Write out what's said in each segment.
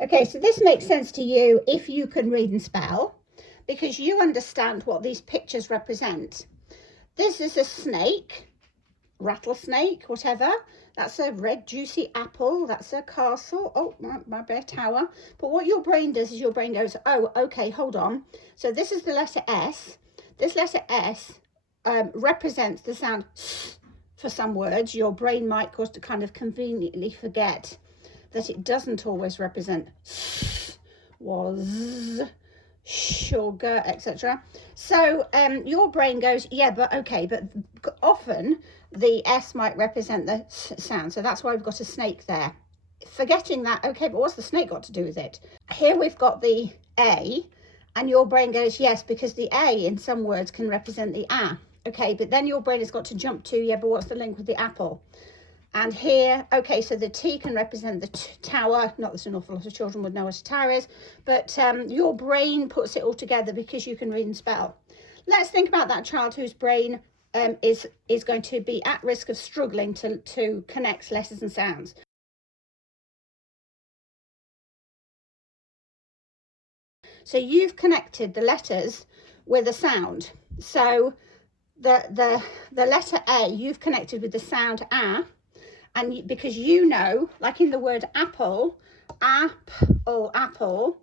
Okay, so this makes sense to you if you can read and spell, because you understand what these pictures represent. This is a snake, rattlesnake, whatever. That's a red juicy apple. That's a castle. Oh, my bare tower. But what your brain does is your brain goes, oh, okay, hold on. So this is the letter S. This letter S represents the sound for some words. Your brain might cause to kind of conveniently forget that it doesn't always represent was, sugar, etc. So your brain goes, yeah, but okay, but often the S might represent the sound. So that's why we've got a snake there. Forgetting that, okay, but what's the snake got to do with it? Here we've got the A, and your brain goes, yes, because the A in some words can represent the A. Okay, but then your brain has got to jump to, yeah, but what's the link with the apple? And here, okay, so the T can represent the tower. Not that an awful lot of children would know what a tower is, but your brain puts it all together because you can read and spell. Let's think about that child whose brain is going to be at risk of struggling to connect letters and sounds. So you've connected the letters with a sound. So the letter A, you've connected with the sound A. And because you know, like in the word apple, apple,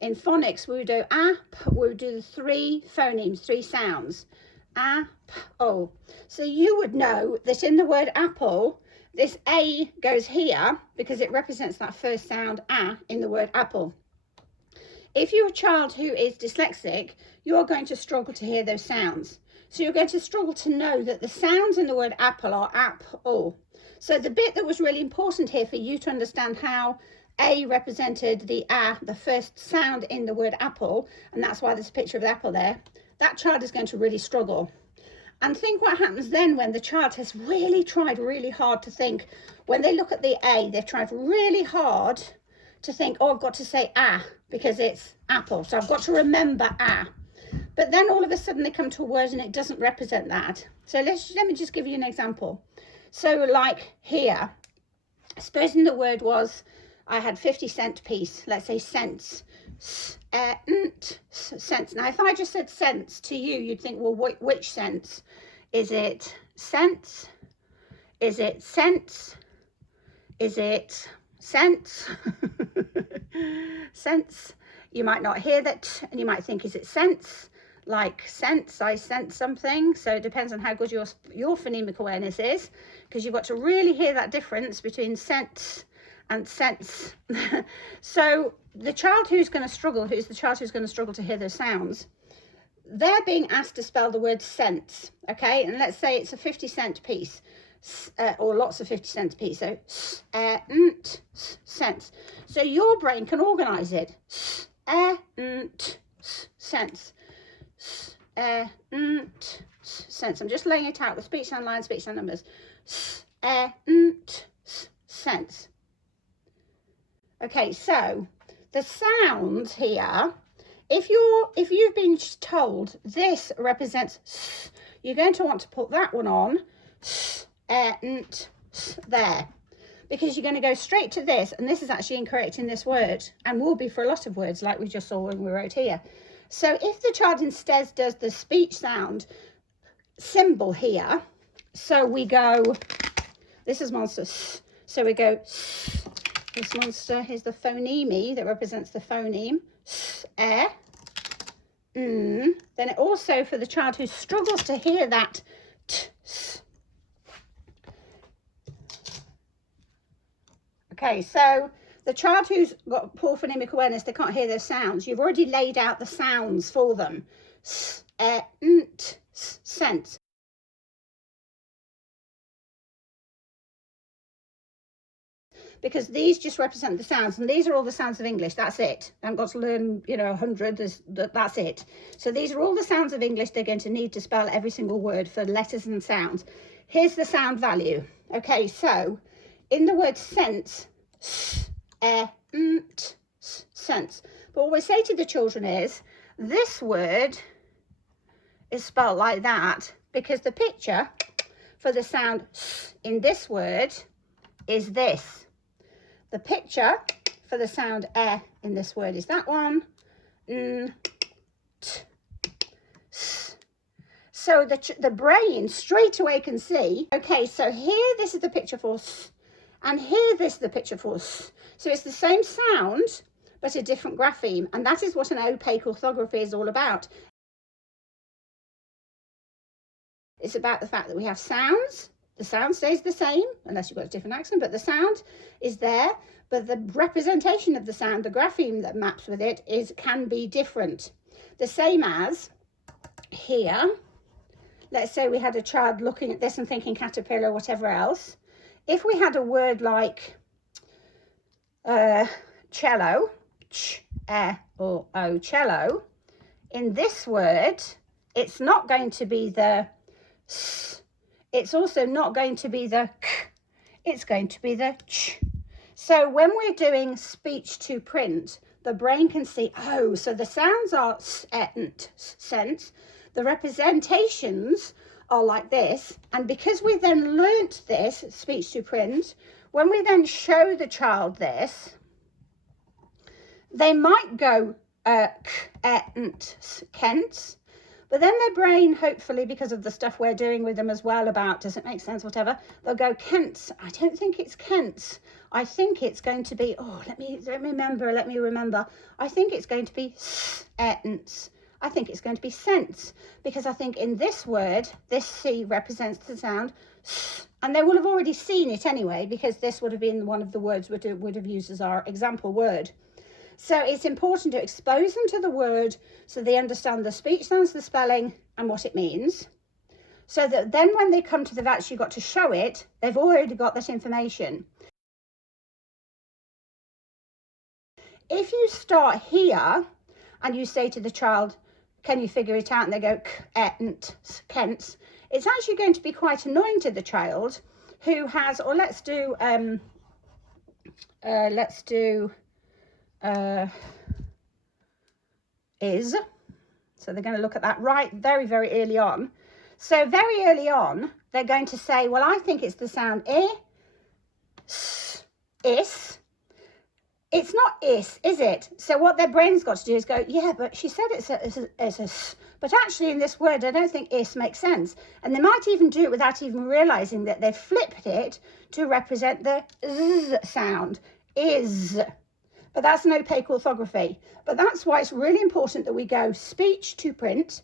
in phonics, we would do we would do the 3 phonemes, 3 sounds, apple. So you would know that in the word apple, this A goes here because it represents that first sound, in the word apple. If you're a child who is dyslexic, you're going to struggle to hear those sounds. So you're going to struggle to know that the sounds in the word apple are apple. So the bit that was really important here for you to understand how A represented the the first sound in the word apple, and that's why there's a picture of the apple there, that child is going to really struggle. And think what happens then when the child has really tried really hard to think. When they look at the A, they've tried really hard to think, oh, I've got to say because it's apple. So I've got to remember But then all of a sudden they come to a word and it doesn't represent that. So let me just give you an example. So like here, supposing the word was, I had 50-cent piece, let's say cents, cents. Now, if I just said cents to you, you'd think, well, which cents? Is it cents? Is it cents? Is it cents? Cents. You might not hear that, and you might think, is it cents? Like sense, I sense something. So it depends on how good your phonemic awareness is, because you've got to really hear that difference between sense and sense. So the child who's going to struggle, who's the child who's going to struggle to hear those sounds, they're being asked to spell the word sense, okay? And let's say it's a 50-cent piece, or lots of 50-cent piece. So sense. So your brain can organize it. Sense. Sense. I'm just laying it out with speech sound lines, speech sound numbers. Sense. Okay, so the sounds here, if you've been told this represents, you're going to want to put that one on there, because you're going to go straight to this, and this is actually incorrect in this word, and will be for a lot of words like we just saw when we wrote here. So if the child instead does the speech sound symbol here, so we go, this is monster, so we go, this monster, here's the phoneme that represents the phoneme, then it also, for the child who struggles to hear that, okay, so the child who's got poor phonemic awareness, they can't hear those sounds. You've already laid out the sounds for them. Sense. Because these just represent the sounds, and these are all the sounds of English. That's it. I haven't got to learn, 100. That's it. So these are all the sounds of English they're going to need to spell every single word for letters and sounds. Here's the sound value. Okay, so in the word sense, sense. But what we say to the children is, this word is spelled like that because the picture for the sound in this word is this. The picture for the sound in this word is that one. N, t, s. So the brain straight away can see, okay, so here this is the picture for s, and here this is the picture for s. So it's the same sound, but a different grapheme, and that is what an opaque orthography is all about. It's about the fact that we have sounds. The sound stays the same, unless you've got a different accent, but the sound is there, but the representation of the sound, the grapheme that maps with it, can be different. The same as here. Let's say we had a child looking at this and thinking caterpillar, whatever else. If we had a word like cello, ch-e-o, cello, in this word, it's not going to be the s. It's also not going to be the k. It's going to be the ch. So when we're doing speech to print, the brain can see, oh, so the sounds are sense. The representations are like this. And because we then learnt this, speech to print, when we then show the child this, they might go kent, but then their brain, hopefully, because of the stuff we're doing with them as well about, does it make sense, whatever, they'll go Kents. I don't think it's Kents. I think it's going to be, oh, let me remember. I think it's going to be sents. I think it's going to be sense, because I think in this word, this C represents the sound s, and they will have already seen it anyway, because this would have been one of the words would have used as our example word. So it's important to expose them to the word so they understand the speech sounds, the spelling, and what it means. So that then when they come to, they've actually got to show it, they've already got that information. If you start here and you say to the child, can you figure it out? And they go, kents, it's actually going to be quite annoying to the child who has, or let's do is. So they're going to look at that very early on. So very early on, they're going to say, well, I think it's the sound I, s, is. It's not is it? So what their brain's got to do is go, yeah, but she said it's a s. But actually in this word, I don't think is makes sense. And they might even do it without even realizing that they've flipped it to represent the z sound, is. But that's an opaque orthography. But that's why it's really important that we go speech to print.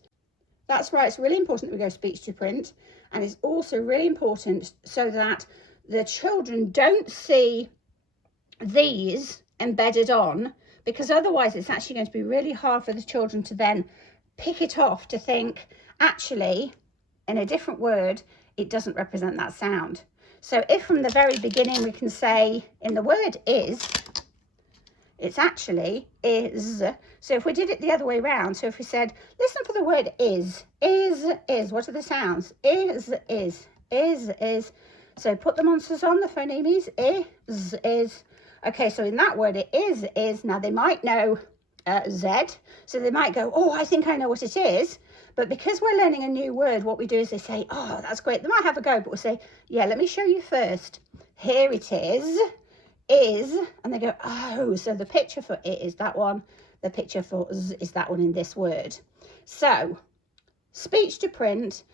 That's why it's really important that we go speech to print. And it's also really important so that the children don't see these embedded on, because otherwise it's actually going to be really hard for the children to then pick it off to think, actually, in a different word, it doesn't represent that sound. So if from the very beginning we can say in the word is, it's actually is. So if we did it the other way around, so if we said, listen for the word is, what are the sounds? Is. So put the monsters on, the phonemes, is. Okay, so in that word it is. Now they might know Z, so they might go, oh, I think I know what it is. But because we're learning a new word, what we do is they say, oh, that's great. They might have a go, but we'll say, yeah, let me show you first. Here it is, and they go, oh, so the picture for it is that one. The picture for Z is that one in this word. So speech to print,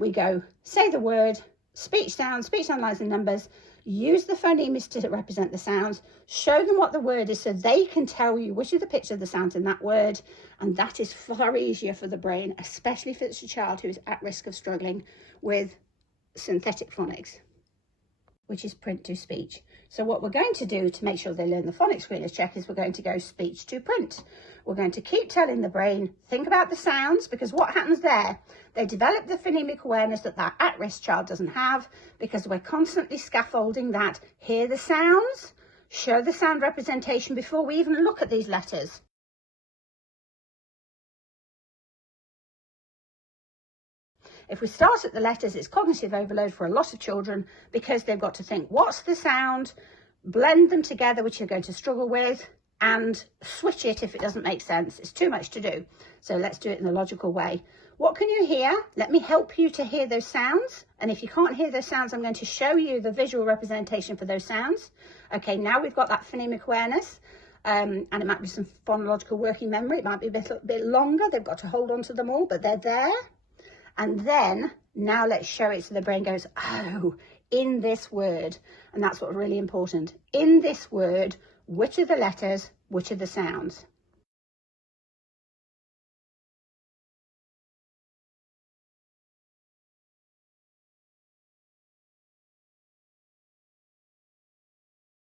we go, say the word, speech sound lines and numbers, use the phonemes to represent the sounds, show them what the word is so they can tell you which of the picture of the sounds in that word, and that is far easier for the brain, especially if it's a child who is at risk of struggling with synthetic phonics, which is print to speech. So what we're going to do to make sure they learn the phonics screeners check is we're going to go speech to print. We're going to keep telling the brain, think about the sounds, because what happens there, they develop the phonemic awareness that that at-risk child doesn't have, because we're constantly scaffolding that, hear the sounds, show the sound representation before we even look at these letters. If we start at the letters, it's cognitive overload for a lot of children because they've got to think, what's the sound, blend them together, which you're going to struggle with, and switch it if it doesn't make sense. It's too much to do. So let's do it in a logical way. What can you hear? Let me help you to hear those sounds. And if you can't hear those sounds, I'm going to show you the visual representation for those sounds. Okay, now we've got that phonemic awareness. And it might be some phonological working memory. It might be a bit longer. They've got to hold on to them all, but they're there. And then now let's show it so the brain goes, oh, in this word. And that's what's really important. In this word, which are the letters, which are the sounds?